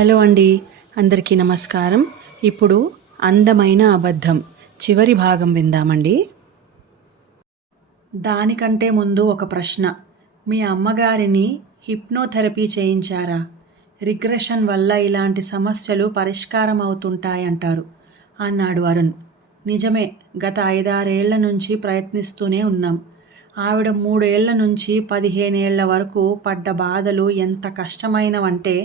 Hello అండి, అందరికీ నమస్కారం. ఇప్పుడు అందమైన అబద్ధం చివరి భాగం విందామండి. దానికంటే ముందు ఒక ప్రశ్న. మీ అమ్మగారిని హిప్నోథెరపీ చేయించారా? రిగ్రెషన్ వల్ల ఇలాంటి సమస్యలు పరిష్కారం అవుతుంటాయంటారు అన్నాడు అరుణ్. నిజమే, గత 5-6 ఏళ్ల నుంచి ప్రయత్నిస్తూనే ఉన్నాం. ఆవిడ 3 ఏళ్ల నుంచి 15 ఏళ్ల వరకు పడ్డ బాధలు ఎంత కష్టమైనవంటే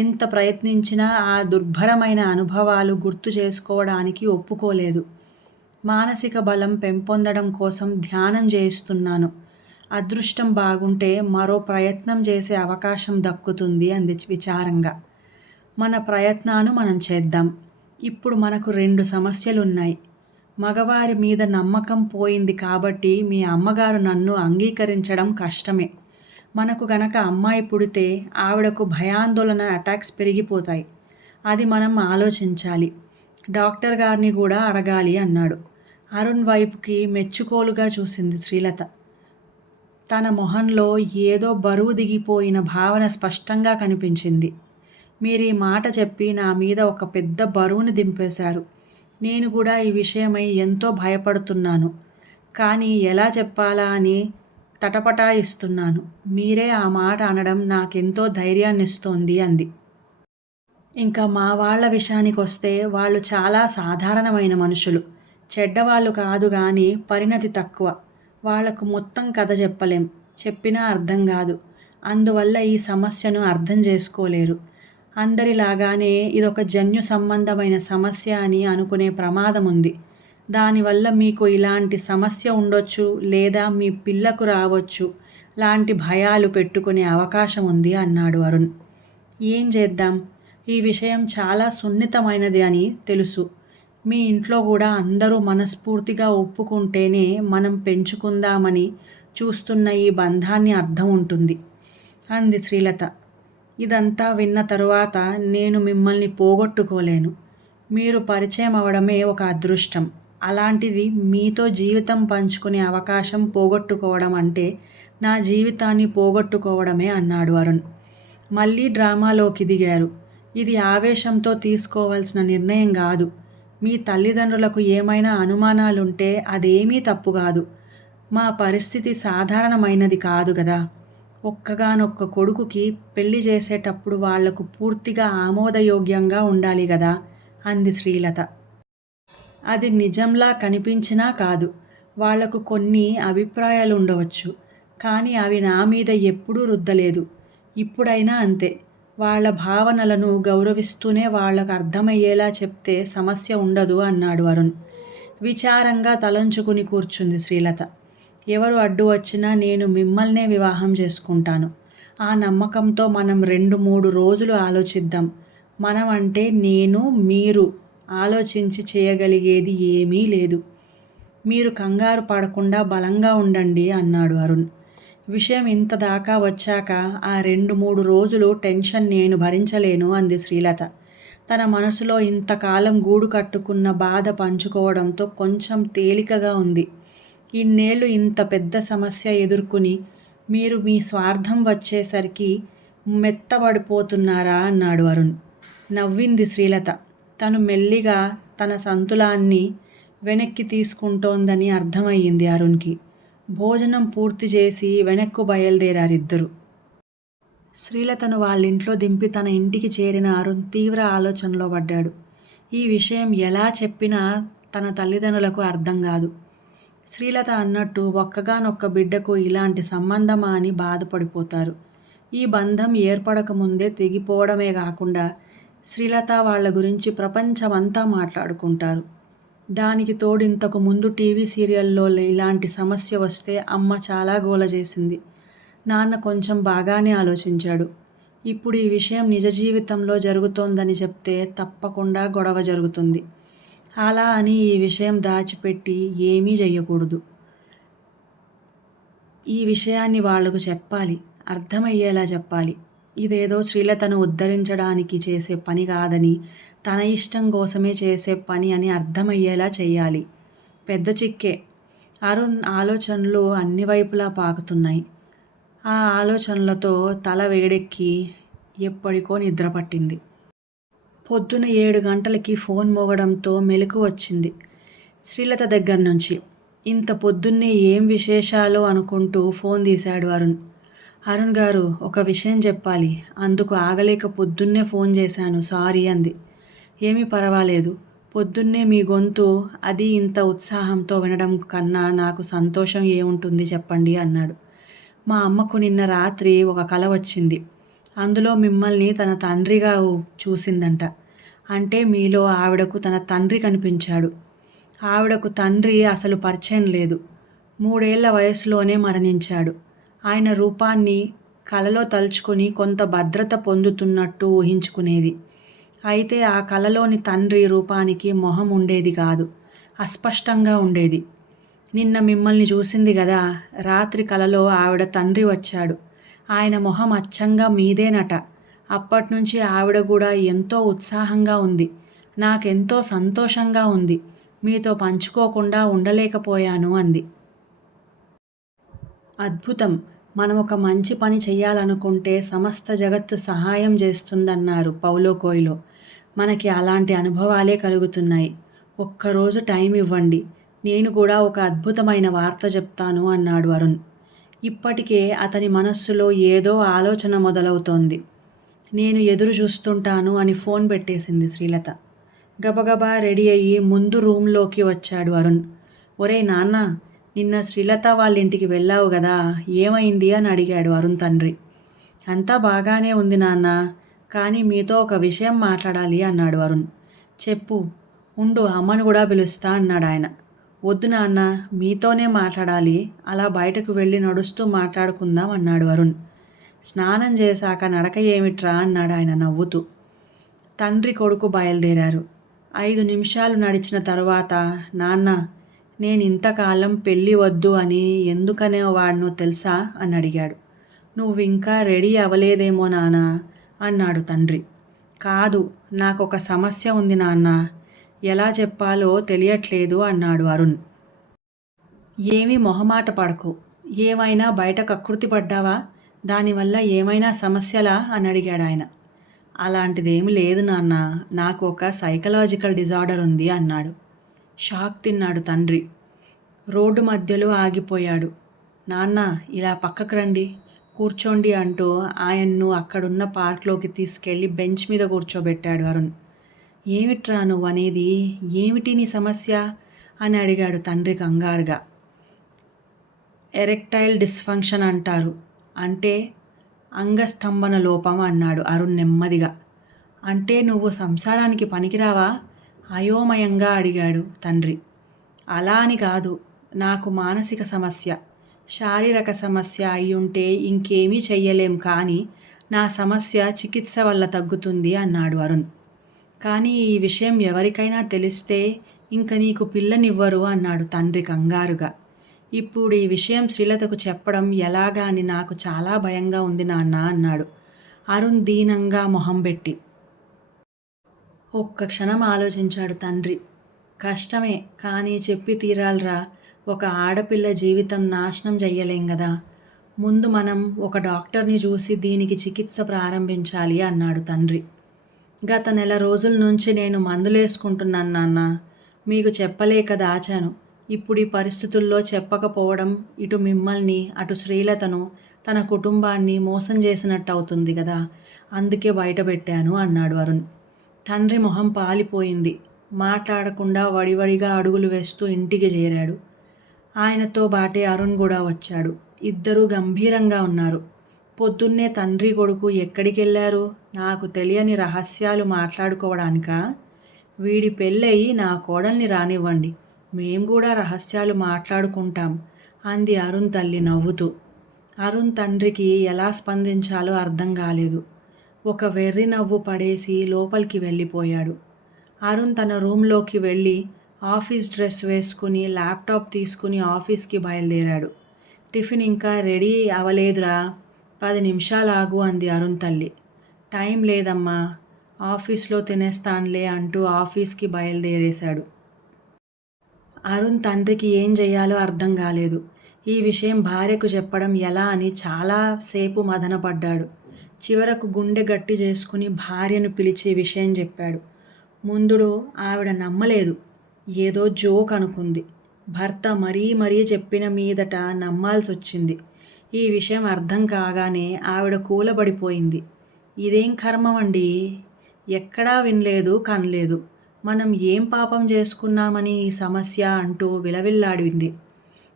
ఎంత ప్రయత్నించినా ఆ దుర్భరమైన అనుభవాలు గుర్తు చేసుకోవడానికి ఒప్పుకోలేదు. మానసిక బలం పెంపొందడం కోసం ధ్యానం చేయిస్తున్నాను. అదృష్టం బాగుంటే మరో ప్రయత్నం చేసే అవకాశం దక్కుతుంది అంది విచారంగా. మన ప్రయత్నాలు మనం చేద్దాం. ఇప్పుడు మనకు 2 సమస్యలున్నాయి. మగవారి మీద నమ్మకం పోయింది కాబట్టి మీ అమ్మగారు నన్ను అంగీకరించడం కష్టమే. మనకు గనక అమ్మాయి పుడితే ఆవిడకు భయాందోళన అటాక్స్ పెరిగిపోతాయి. అది మనం ఆలోచించాలి. డాక్టర్ గారిని కూడా అడగాలి అన్నాడు. అరుణ్ వైపుకి మెచ్చుకోలుగా చూసింది శ్రీలత. తన మొహంలో ఏదో బరువు దిగిపోయిన భావన స్పష్టంగా కనిపించింది. మీరీ మాట చెప్పి నా మీద ఒక పెద్ద బరువును దింపేశారు. నేను కూడా ఈ విషయమై ఎంతో భయపడుతున్నాను. కానీ ఎలా చెప్పాలా అని తటపటాయిస్తున్నాను. మీరే ఆ మాట అనడం నాకెంతో ధైర్యాన్నిస్తోంది అంది. ఇంకా మా వాళ్ళ విషయానికొస్తే వాళ్ళు చాలా సాధారణమైన మనుషులు. చెడ్డవాళ్ళు కాదు గాని పరిణతి తక్కువ. వాళ్లకు మొత్తం కథ చెప్పలేం. చెప్పినా అర్థం కాదు. అందువల్ల ఈ సమస్యను అర్థం చేసుకోలేరు. అందరిలాగానే ఇదొక జన్యు సంబంధమైన సమస్య అని అనుకునే ప్రమాదం ఉంది. దానివల్ల మీకు ఇలాంటి సమస్య ఉండొచ్చు, లేదా మీ పిల్లకు రావచ్చు లాంటి భయాలు పెట్టుకునే అవకాశం ఉంది అన్నాడు అరుణ్. ఏం చేద్దాం? ఈ విషయం చాలా సున్నితమైనది అని తెలుసు. మీ ఇంట్లో కూడా అందరూ మనస్ఫూర్తిగా ఒప్పుకుంటేనే మనం పెంచుకుందామని చూస్తున్న ఈ బంధాన్ని అర్థం ఉంటుంది అంది శ్రీలత. ఇదంతా విన్న తరువాత నేను మిమ్మల్ని పోగొట్టుకోలేను. మీరు పరిచయం అవడమే ఒక అదృష్టం. అలాంటిది మీతో జీవితం పంచుకునే అవకాశం పోగొట్టుకోవడం అంటే నా జీవితాన్ని పోగొట్టుకోవడమే అన్నాడు అరుణ్. మళ్ళీ డ్రామాలోకి దిగారు. ఇది ఆవేశంతో తీసుకోవాల్సిన నిర్ణయం కాదు. మీ తల్లిదండ్రులకు ఏమైనా అనుమానాలుంటే అదేమీ తప్పు కాదు. మా పరిస్థితి సాధారణమైనది కాదు కదా. ఒక్కగానొక్క కొడుకుకి పెళ్లి చేసేటప్పుడు వాళ్లకు పూర్తిగా ఆమోదయోగ్యంగా ఉండాలి కదా అంది శ్రీలత. అది నిజంలా కనిపించినా కాదు. వాళ్లకు కొన్ని అభిప్రాయాలుండవచ్చు. కానీ అవి నా మీద ఎప్పుడూ రుద్దలేదు. ఇప్పుడైనా అంతే. వాళ్ల భావనలను గౌరవిస్తూనే వాళ్లకు అర్థమయ్యేలా చెప్తే సమస్య ఉండదు అన్నాడు అరుణ్. విచారంగా తలంచుకుని కూర్చుంది శ్రీలత. ఎవరు అడ్డు వచ్చినా నేను మిమ్మల్నే వివాహం చేసుకుంటాను. ఆ నమ్మకంతో మనం 2-3 రోజులు ఆలోచిద్దాం. మనం అంటే నేను, మీరు ఆలోచించి చేయగలిగేది ఏమీ లేదు. మీరు కంగారు పడకుండా బలంగా ఉండండి అన్నాడు అరుణ్. విషయం ఇంత దాకా వచ్చాక ఆ 2-3 రోజులు టెన్షన్ నేను భరించలేను అంది శ్రీలత. తన మనసులో ఇంతకాలం గూడు కట్టుకున్న బాధ పంచుకోవడంతో కొంచెం తేలికగా ఉంది. ఇన్నేళ్లు ఇంత పెద్ద సమస్య ఎదుర్కొని మీరు మీ స్వార్థం వచ్చేసరికి మెత్తబడిపోతున్నారా అన్నాడు అరుణ్. నవ్వింది శ్రీలత. తను మెల్లిగా తన సంతులాన్ని వెనక్కి తీసుకుంటోందని అర్థమయ్యింది అరుణ్కి. భోజనం పూర్తి చేసి వెనక్కు బయలుదేరారిద్దరు. శ్రీలతను వాళ్ళింట్లో దింపి తన ఇంటికి చేరిన అరుణ్ తీవ్ర ఆలోచనలో పడ్డాడు. ఈ విషయం ఎలా చెప్పినా తన తల్లిదండ్రులకు అర్థం కాదు. శ్రీలత అన్నట్టు ఒక్కగానొక్క బిడ్డకు ఇలాంటి సంబంధమా అని బాధపడిపోతారు. ఈ బంధం ఏర్పడకముందే తెగిపోవడమే కాకుండా శ్రీలత వాళ్ల గురించి ప్రపంచమంతా మాట్లాడుకుంటారు. దానికి తోడు ఇంతకు ముందు టీవీ సీరియల్లో ఇలాంటి సమస్య వస్తే అమ్మ చాలా గోల చేసింది. నాన్న కొంచెం బాగానే ఆలోచించాడు. ఇప్పుడు ఈ విషయం నిజ జీవితంలో జరుగుతోందని చెప్తే తప్పకుండా గొడవ జరుగుతుంది. అలా అని ఈ విషయం దాచిపెట్టి ఏమీ చెయ్యకూడదు. ఈ విషయాన్ని వాళ్లకు చెప్పాలి, అర్థమయ్యేలా చెప్పాలి. ఇదేదో శ్రీలతను ఉద్ధరించడానికి చేసే పని కాదని, తన ఇష్టం కోసమే చేసే పని అని అర్థమయ్యేలా చెయ్యాలి. పెద్ద చిక్కే. అరుణ్ ఆలోచనలు అన్ని వైపులా పాకుతున్నాయి. ఆ ఆలోచనలతో తల వేడెక్కి ఎప్పటికో నిద్రపట్టింది. పొద్దున 7 గంటలకి ఫోన్ మోగడంతో మెలకువ వచ్చింది శ్రీలత దగ్గర నుంచి. ఇంత పొద్దున్నే ఏం విశేషాలో అనుకుంటూ ఫోన్ తీశాడు అరుణ్. అరుణ్ గారు, ఒక విషయం చెప్పాలి. అందుకు ఆగలేక పొద్దున్నే ఫోన్ చేశాను, సారీ అంది. ఏమీ పర్వాలేదు. పొద్దున్నే మీ గొంతు అది ఇంత ఉత్సాహంతో వినడం కన్నా నాకు సంతోషం ఏముంటుంది చెప్పండి అన్నాడు. మా అమ్మకు నిన్న రాత్రి ఒక కల వచ్చింది. అందులో మిమ్మల్ని తన తండ్రిగా చూసిందంట. అంటే మీలో ఆవిడకు తన తండ్రి కనిపించాడు. ఆవిడకు తండ్రి అసలు పరిచయం లేదు. 3 ఏళ్ల వయసులోనే మరణించాడు. ఆయన రూపాన్ని కలలో తలుచుకుని కొంత భద్రత పొందుతున్నట్టు ఊహించుకునేది. అయితే ఆ కలలోని తండ్రి రూపానికి మొహం ఉండేది కాదు, అస్పష్టంగా ఉండేది. నిన్న మిమ్మల్ని చూసింది గదా, రాత్రి కలలో ఆవిడ తండ్రి వచ్చాడు. ఆయన మొహం అచ్చంగా మీదేనట. అప్పట్నుంచి ఆవిడ కూడా ఎంతో ఉత్సాహంగా ఉంది. నాకెంతో సంతోషంగా ఉంది. మీతో పంచుకోకుండా ఉండలేకపోయాను అంది. అద్భుతం. మనం ఒక మంచి పని చెయ్యాలనుకుంటే సమస్త జగత్తు సహాయం చేస్తుందన్నారు పౌలో కోయిలో. మనకి అలాంటి అనుభవాలే కలుగుతున్నాయి. ఒక్కరోజు టైం ఇవ్వండి. నేను కూడా ఒక అద్భుతమైన వార్త చెప్తాను అన్నాడు అరుణ్. ఇప్పటికే అతని మనస్సులో ఏదో ఆలోచన మొదలవుతోంది. నేను ఎదురు చూస్తుంటాను అని ఫోన్ పెట్టేసింది శ్రీలత. గబగబా రెడీ అయ్యి ముందు రూంలోకి వచ్చాడు అరుణ్. ఒరేయ్ నాన్న, నిన్న శ్రీలత వాళ్ళింటికి వెళ్ళావు గదా, ఏమైంది అని అడిగాడు అరుణ్ తండ్రి. అంతా బాగానే ఉంది నాన్న, కానీ మీతో ఒక విషయం మాట్లాడాలి అన్నాడు అరుణ్. చెప్పు. ఉండు, అమ్మను కూడా పిలుస్తా అన్నాడాయన. వద్దు నాన్న, మీతోనే మాట్లాడాలి. అలా బయటకు వెళ్ళి నడుస్తూ మాట్లాడుకుందాం అన్నాడు అరుణ్. స్నానం చేశాక నడక ఏమిట్రా అన్నాడాయన నవ్వుతూ. తండ్రి కొడుకు బయలుదేరారు. 5 నిమిషాలు నడిచిన తరువాత, నాన్న, నేనింతకాలం పెళ్ళి వద్దు అని ఎందుకనేవాడ్నో తెలుసా అని అడిగాడు. నువ్వింకా రెడీ అవ్వలేదేమో నాన్నా అన్నాడు తండ్రి. కాదు, నాకొక సమస్య ఉంది నాన్న, ఎలా చెప్పాలో తెలియట్లేదు అన్నాడు అరుణ్. ఏమీ మొహమాట పడకు. ఏమైనా బయట కకృతి పడ్డావా? దానివల్ల ఏమైనా సమస్యలా అని అడిగాడాయన. అలాంటిదేమీ లేదు నాన్న, నాకు ఒక సైకలాజికల్ డిజార్డర్ ఉంది అన్నాడు. షాక్ తిన్నాడు తండ్రి. రోడ్డు మధ్యలో ఆగిపోయాడు. నాన్న, ఇలా పక్కకు రండి, కూర్చోండి అంటూ ఆయన్ను అక్కడున్న పార్క్లోకి తీసుకెళ్లి బెంచ్ మీద కూర్చోబెట్టాడు అరుణ్. ఏమిట్రా నువ్వనేది? ఏమిటి నీ సమస్య అని అడిగాడు తండ్రి కంగారుగా. ఎరెక్టైల్ డిస్ఫంక్షన్ అంటారు. అంటే అంగస్తంభన లోపం అన్నాడు అరుణ్ నెమ్మదిగా. అంటే నువ్వు సంసారానికి పనికిరావా? అయోమయంగా అడిగాడు తండ్రి. అలా అని కాదు, నాకు మానసిక సమస్య, శారీరక సమస్య అయ్యుంటే ఇంకేమీ చెయ్యలేం, కానీ నా సమస్య చికిత్స వల్ల తగ్గుతుంది అన్నాడు అరుణ్. కానీ ఈ విషయం ఎవరికైనా తెలిస్తే ఇంక నీకు పిల్లనివ్వరు అన్నాడు తండ్రి కంగారుగా. ఇప్పుడు ఈ విషయం శ్రీలతకు చెప్పడం ఎలాగా అని నాకు చాలా భయంగా ఉంది నాన్న అన్నాడు అరుణ్ దీనంగా మొహం పెట్టి. ఒక్క క్షణం ఆలోచించాడు తండ్రి. కష్టమే, కానీ చెప్పి తీరాలిరా. ఒక ఆడపిల్ల జీవితం నాశనం చెయ్యలేం గదా. ముందు మనం ఒక డాక్టర్ని చూసి దీనికి చికిత్స ప్రారంభించాలి అన్నాడు తండ్రి. గత నెల రోజుల నుంచి నేను మందులేసుకుంటున్నాను నాన్న. మీకు చెప్పలేక దాచాను. ఇప్పుడు ఈ పరిస్థితుల్లో చెప్పకపోవడం ఇటు మిమ్మల్ని, అటు శ్రీలతను, తన కుటుంబాన్ని మోసం చేసినట్టు అవుతుంది కదా. అందుకే బయటపెట్టాను అన్నాడు అరుణ్. తండ్రి మొహం పాలిపోయింది. మాట్లాడకుండా వడివడిగా అడుగులు వేస్తూ ఇంటికి చేరాడు. ఆయనతో బాటే అరుణ్ కూడా వచ్చాడు. ఇద్దరూ గంభీరంగా ఉన్నారు. పొద్దున్నే తండ్రి కొడుకు ఎక్కడికెళ్ళారు? నాకు తెలియని రహస్యాలు మాట్లాడుకోవడానికా? వీడి పెళ్ళయి నా కోడల్ని రానివ్వండి, మేం కూడా రహస్యాలు మాట్లాడుకుంటాం అంది అరుణ్ తల్లి నవ్వుతూ. అరుణ్ తండ్రికి ఎలా స్పందించాలో అర్థం కాలేదు. ఒక వెర్రి నవ్వు పడేసి లోపలికి వెళ్ళిపోయాడు. అరుణ్ తన రూంలోకి వెళ్ళి ఆఫీస్ డ్రెస్ వేసుకుని ల్యాప్టాప్ తీసుకుని ఆఫీస్కి బయలుదేరాడు. టిఫిన్ ఇంకా రెడీ అవలేదురా, 10 నిమిషాలు ఆగు అంది అరుణ్ తల్లి. టైం లేదమ్మా, ఆఫీస్లో తినేస్తాన్లే అంటూ ఆఫీస్కి బయలుదేరేశాడు. అరుణ్ తండ్రికి ఏం చెయ్యాలో అర్థం కాలేదు. ఈ విషయం భార్యకు చెప్పడం ఎలా అని చాలాసేపు మదనపడ్డాడు. చివరకు గుండె గట్టి చేసుకుని భార్యను పిలిచి విషయం చెప్పాడు. ముందులో ఆవిడ నమ్మలేదు. ఏదో జోక్ అనుకుంది. భర్త మరీ మరీ చెప్పిన మీదట నమ్మాల్సొచ్చింది. ఈ విషయం అర్థం కాగానే ఆవిడ కూలబడిపోయింది. ఇదేం కర్మమండి, ఎక్కడా వినలేదు కనలేదు, మనం ఏం పాపం చేసుకున్నామని ఈ సమస్య అంటూ విలవిల్లాడింది.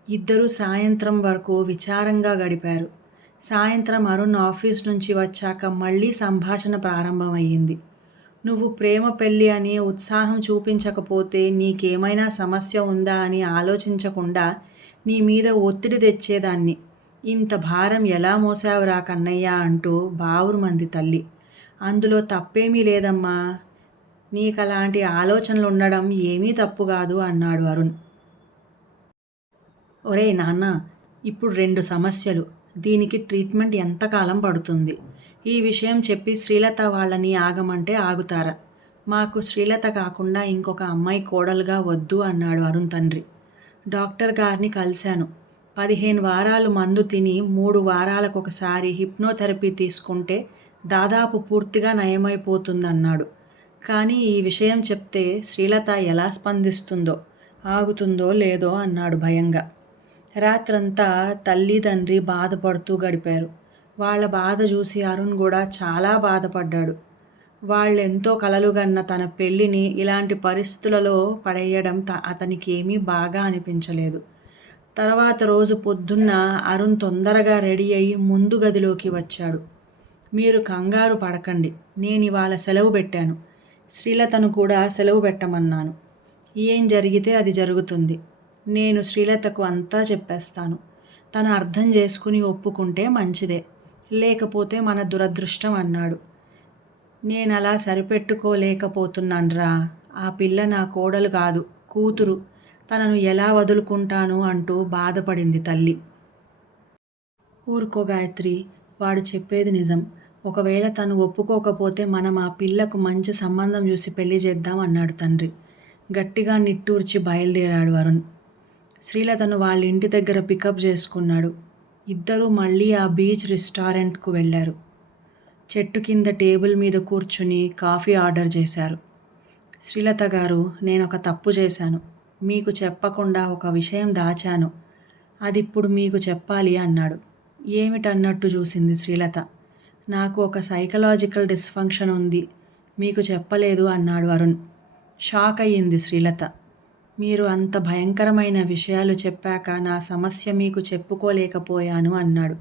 ఇద్దరూ సాయంత్రం వరకు విచారంగా గడిపారు. సాయంత్రం అరుణ్ ఆఫీస్ నుంచి వచ్చాక మళ్ళీ సంభాషణ ప్రారంభమయ్యింది. నువ్వు ప్రేమ పెళ్ళి అని ఉత్సాహం చూపించకపోతే నీకేమైనా సమస్య ఉందా అని ఆలోచించకుండా నీ మీద ఒత్తిడి తెచ్చేదాన్ని. ఇంత భారం ఎలా మోసావురా కన్నయ్య అంటూ బావురుమంది తల్లి. అందులో తప్పేమీ లేదమ్మా, నీకలాంటి ఆలోచనలు ఉండడం ఏమీ తప్పు కాదు అన్నాడు అరుణ్. ఒరే నాన్న, ఇప్పుడు 2 సమస్యలు, దీనికి ట్రీట్మెంట్ ఎంతకాలం పడుతుంది? ఈ విషయం చెప్పి శ్రీలత వాళ్ళని ఆగమంటే ఆగుతారా? మాకు శ్రీలత కాకుండా ఇంకొక అమ్మాయి కోడలుగా వద్దు అన్నాడు అరుణ్ తండ్రి. డాక్టర్ గారిని కలిశాను. 15 వారాలు మందు తిని 3 వారాలకొకసారి హిప్నోథెరపీ తీసుకుంటే దాదాపు పూర్తిగా నయమైపోతుందన్నాడు. కానీ ఈ విషయం చెప్తే శ్రీలత ఎలా స్పందిస్తుందో, ఆగుతుందో లేదో అన్నాడు భయంగా. రాత్రంతా తల్లి తండ్రి బాధపడుతూ గడిపారు. వాళ్ళ బాధ చూసి అరుణ్ కూడా చాలా బాధపడ్డాడు. వాళ్ళెంతో కలలుగన్న తన పెళ్ళిని ఇలాంటి పరిస్థితులలో పడేయడం అతనికి ఏమీ బాగా అనిపించలేదు. తర్వాత రోజు పొద్దున్న అరుణ్ తొందరగా రెడీ అయ్యి ముందు గదిలోకి వచ్చాడు. మీరు కంగారు పడకండి, నేనివాళ సెలవు పెట్టాను. శ్రీలతను కూడా సెలవు పెట్టమన్నాను. ఏం జరిగితే అది జరుగుతుంది. నేను శ్రీలతకు అంతా చెప్పేస్తాను. తను అర్థం చేసుకుని ఒప్పుకుంటే మంచిదే, లేకపోతే మన దురదృష్టం అన్నాడు. నేనలా సరిపెట్టుకోలేకపోతున్నాన్రా. ఆ పిల్ల నా కోడలు కాదు, కూతురు. తనను ఎలా వదులుకుంటాను అంటూ బాధపడింది తల్లి. ఊరుకో గాయత్రి, వాడు చెప్పేది నిజం. ఒకవేళ తను ఒప్పుకోకపోతే మనం ఆ పిల్లకు మంచి సంబంధం చూసి పెళ్లి చేద్దాం అన్నాడు తండ్రి. గట్టిగా నిట్టూర్చి బయలుదేరాడు అరుణ్. శ్రీలతను వాళ్ళ ఇంటి దగ్గర పికప్ చేసుకున్నాడు. ఇద్దరూ మళ్ళీ ఆ బీచ్ రెస్టారెంట్కు వెళ్ళారు. చెట్టు కింద టేబుల్ మీద కూర్చుని కాఫీ ఆర్డర్ చేశారు. శ్రీలత గారు, నేనొక తప్పు చేశాను. మీకు చెప్పకుండా ఒక విషయం దాచాను. అదిప్పుడు మీకు చెప్పాలి అన్నాడు. ఏమిటన్నట్టు చూసింది శ్రీలత. నాకు ఒక సైకలాజికల్ డిస్ఫంక్షన్ ఉంది, మీకు చెప్పలేదు అన్నాడు అరుణ్. షాక్ అయ్యింది శ్రీలత. మీరు అంత భయంకరమైన విషయాలు చెప్పాక నా సమస్య మీకు చెప్పుకోలేకపోయాను అన్నాడు.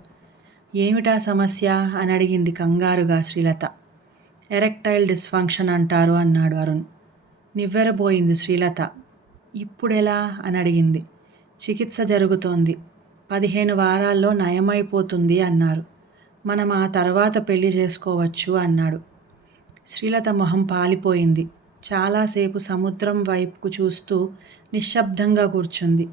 ఏమిటా సమస్య అని అడిగింది కంగారుగా శ్రీలత. ఎరెక్టైల్ డిస్ఫంక్షన్ అంటారు అన్నాడు అరుణ్. నివ్వెరపోయింది శ్రీలత. ఇప్పుడెలా అని అడిగింది. చికిత్స జరుగుతోంది, 15 వారాల్లో నయమైపోతుంది అన్నారు. మనం ఆ తర్వాత పెళ్లి చేసుకోవచ్చు అన్నాడు. శ్రీలత మొహం పాలిపోయింది. చాలాసేపు సముద్రం వైపుకు చూస్తూ నిశ్శబ్దంగా కూర్చుంది.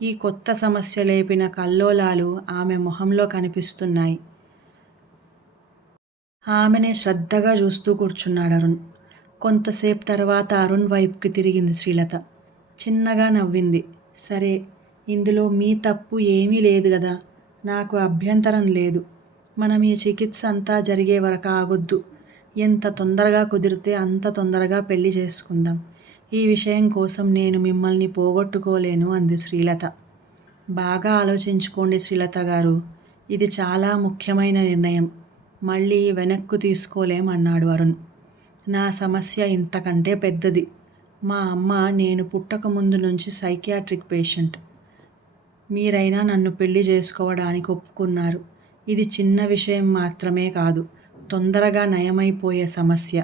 ఈ కొత్త సమస్య లేపిన కల్లోలాలు ఆమె మొహంలో కనిపిస్తున్నాయి. ఆమెనే శ్రద్ధగా చూస్తూ కూర్చున్నాడు అరుణ్. కొంతసేపు తర్వాత అరుణ్ వైపుకి తిరిగింది శ్రీలత. చిన్నగా నవ్వింది. సరే, ఇందులో మీ తప్పు ఏమీ లేదు కదా, నాకు అభ్యంతరం లేదు. మనం ఈ చికిత్స అంతా జరిగే వరకు ఆగొద్దు. ఎంత తొందరగా కుదిరితే అంత తొందరగా పెళ్లి చేసుకుందాం. ఈ విషయం కోసం నేను మిమ్మల్ని పోగొట్టుకోలేను అంది శ్రీలత. బాగా ఆలోచించుకోండి శ్రీలత గారు, ఇది చాలా ముఖ్యమైన నిర్ణయం. మళ్ళీ వెనక్కు తీసుకోలేం అన్నాడు అరుణ్. నా సమస్య ఇంతకంటే పెద్దది. మా అమ్మ నేను పుట్టక ముందు నుంచి సైకియాట్రిక్ పేషెంట్. మీరైనా నన్ను పెళ్లి చేసుకోవడానికి ఒప్పుకున్నారు. ఇది చిన్న విషయం మాత్రమే కాదు, తొందరగా నయమైపోయే సమస్య.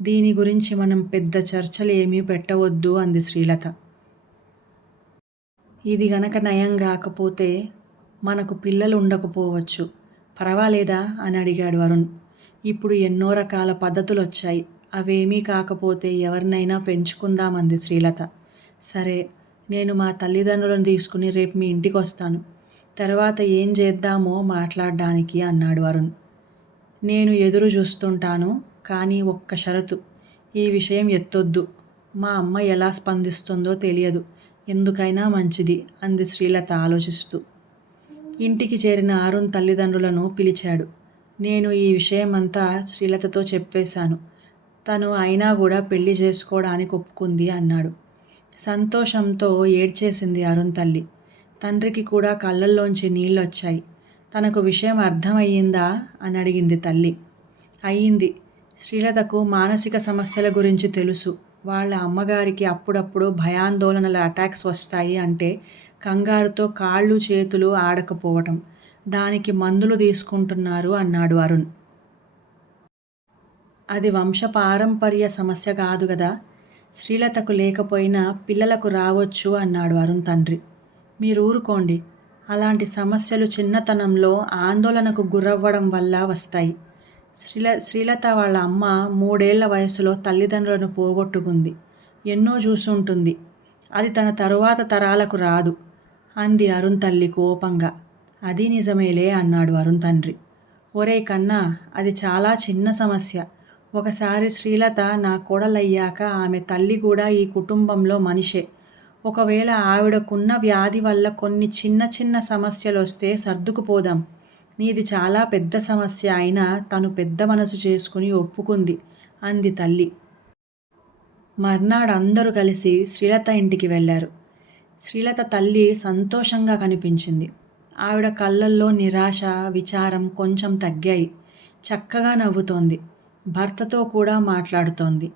దీని గురించి మనం పెద్ద చర్చలు ఏమీ పెట్టవద్దు అంది శ్రీలత. ఇది గనక నయం కాకపోతే మనకు పిల్లలు ఉండకపోవచ్చు, పర్వాలేదా అని అడిగాడు అరుణ్. ఇప్పుడు ఎన్నో రకాల పద్ధతులు వచ్చాయి, అవేమీ కాకపోతే ఎవరినైనా పెంచుకుందామంది శ్రీలత. సరే, నేను మా తల్లిదండ్రులను తీసుకుని రేపు మీ ఇంటికి వస్తాను. తర్వాత ఏం చేద్దామో మాట్లాడడానికి అన్నాడు అరుణ్. నేను ఎదురు చూస్తుంటాను, కానీ ఒక్క షరతు. ఈ విషయం ఎత్తొద్దు. మా అమ్మ ఎలా స్పందిస్తుందో తెలియదు, ఎందుకైనా మంచిది అంది శ్రీలత ఆలోచిస్తూ. ఇంటికి చేరిన అరుణ్ తల్లిదండ్రులను పిలిచాడు. నేను ఈ విషయమంతా శ్రీలతతో చెప్పేశాను. తను అయినా కూడా పెళ్లి చేసుకోవడానికి ఒప్పుకుంది అన్నాడు. సంతోషంతో ఏడ్చేసింది అరుణ్ తల్లి. తండ్రికి కూడా కళ్ళల్లోంచి నీళ్ళొచ్చాయి. తనకు విషయం అర్థమయ్యిందా అని అడిగింది తల్లి. అయ్యింది. శ్రీలతకు మానసిక సమస్యల గురించి తెలుసు. వాళ్ళ అమ్మగారికి అప్పుడప్పుడు భయాందోళనల అటాక్స్ వస్తాయి అంటే కంగారుతో కాళ్ళు చేతులు ఆడకపోవటం. దానికి మందులు తీసుకుంటున్నారు అన్నాడు అరుణ్. అది వంశపారంపర్య సమస్య కాదు గదా. శ్రీలతకు లేకపోయినా పిల్లలకు రావచ్చు అన్నాడు అరుణ్ తండ్రి. మీరూరుకోండి. అలాంటి సమస్యలు చిన్నతనంలో ఆందోళనకు గురవ్వడం వల్ల వస్తాయి. శ్రీలత వాళ్ళ అమ్మ 3 ఏళ్ల వయసులో తల్లిదండ్రులను పోగొట్టుకుంది. ఎన్నో చూసుంటుంది. అది తన తరువాత తరాలకు రాదు అంది అరుణ్ తల్లి కోపంగా. అది నిజమేలే అన్నాడు అరుణ్ తండ్రి. ఒరేయ్ కన్నా, అది చాలా చిన్న సమస్య. ఒకసారి శ్రీలత నా కోడలయ్యాక ఆమె తల్లి కూడా ఈ కుటుంబంలో మనిషే. ఒకవేళ ఆవిడకున్న వ్యాధి వల్ల కొన్ని చిన్న చిన్న సమస్యలొస్తే సర్దుకుపోదాం. నీది చాలా పెద్ద సమస్య అయినా తను పెద్ద మనసు చేసుకుని ఒప్పుకుంది అంది తల్లి. మర్నాడు అందరూ కలిసి శ్రీలత ఇంటికి వెళ్ళారు. శ్రీలత తల్లి సంతోషంగా కనిపించింది. ఆవిడ కళ్ళల్లో నిరాశ, విచారం కొంచెం తగ్గాయి. చక్కగా నవ్వుతోంది. భర్తతో కూడా మాట్లాడుతోంది.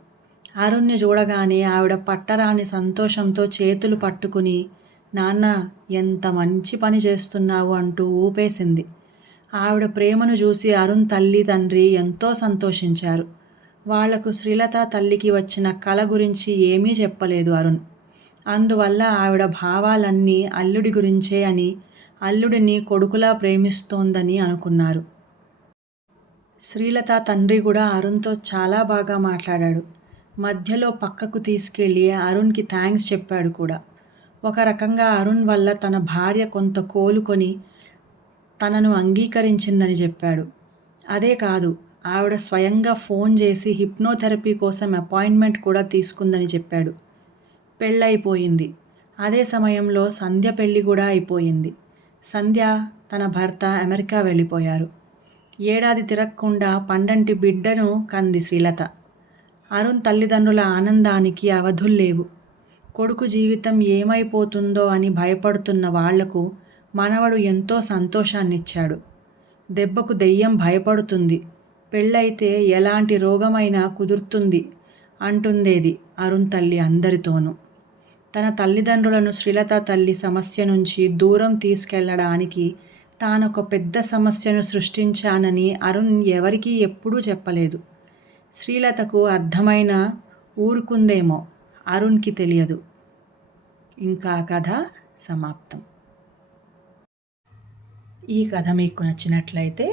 అరుణ్ని చూడగానే ఆవిడ పట్టరాని సంతోషంతో చేతులు పట్టుకుని, నాన్న ఎంత మంచి పని చేస్తున్నావు అంటూ ఊపేసింది. ఆవిడ ప్రేమను చూసి అరుణ్ తల్లి తండ్రి ఎంతో సంతోషించారు. వాళ్లకు శ్రీలత తల్లికి వచ్చిన కల గురించి ఏమీ చెప్పలేదు అరుణ్. అందువల్ల ఆవిడ భావాలన్నీ అల్లుడి గురించే అని, అల్లుడిని కొడుకులా ప్రేమిస్తోందని అనుకున్నారు. శ్రీలత తండ్రి కూడా అరుణ్తో చాలా బాగా మాట్లాడాడు. మధ్యలో పక్కకు తీసుకెళ్ళి అరుణ్కి థ్యాంక్స్ చెప్పాడు కూడా. ఒక రకంగా అరుణ్ వల్ల తన భార్య కొంత కోలుకొని తనను అంగీకరించిందని చెప్పాడు. అదే కాదు, ఆవిడ స్వయంగా ఫోన్ చేసి హిప్నోథెరపీ కోసం అపాయింట్మెంట్ కూడా తీసుకుందని చెప్పాడు. పెళ్ళైపోయింది. అదే సమయంలో సంధ్య పెళ్ళి కూడా అయిపోయింది. సంధ్య తన భర్త అమెరికా వెళ్ళిపోయారు. ఏడాది తిరగకుండా పండంటి బిడ్డను కంది శ్రీలత. అరుణ్ తల్లిదండ్రుల ఆనందానికి అవధుల్లేవు. కొడుకు జీవితం ఏమైపోతుందో అని భయపడుతున్న వాళ్లకు మనవడు ఎంతో సంతోషాన్నిచ్చాడు. దెబ్బకు దెయ్యం భయపడుతుంది, పెళ్ళైతే ఎలాంటి రోగమైనా కుదురుతుంది అంటుండేది అరుణ్ తల్లి అందరితోనూ. తన తల్లిదండ్రులను శ్రీలత తల్లి సమస్య నుంచి దూరం తీసుకెళ్లడానికి తానొక పెద్ద సమస్యను సృష్టించానని అరుణ్ ఎవరికీ ఎప్పుడూ చెప్పలేదు. శ్రీలతకు అర్థమైనా ఊరుకుందేమో, అరుణ్కి తెలియదు. ఇంకా కథ సమాప్తం. ఈ కథ మీకు నచ్చినట్లయితే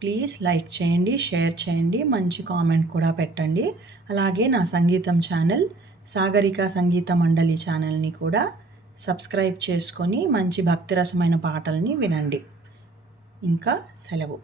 ప్లీజ్ లైక్ చేయండి, షేర్ చేయండి, మంచి కామెంట్ కూడా పెట్టండి. అలాగే నా సంగీతం ఛానల్ సాగరిక సంగీత మండలి ఛానల్ని కూడా సబ్స్క్రైబ్ చేసుకొని మంచి భక్తిరసమైన పాటల్ని వినండి. ఇంకా సెలవు.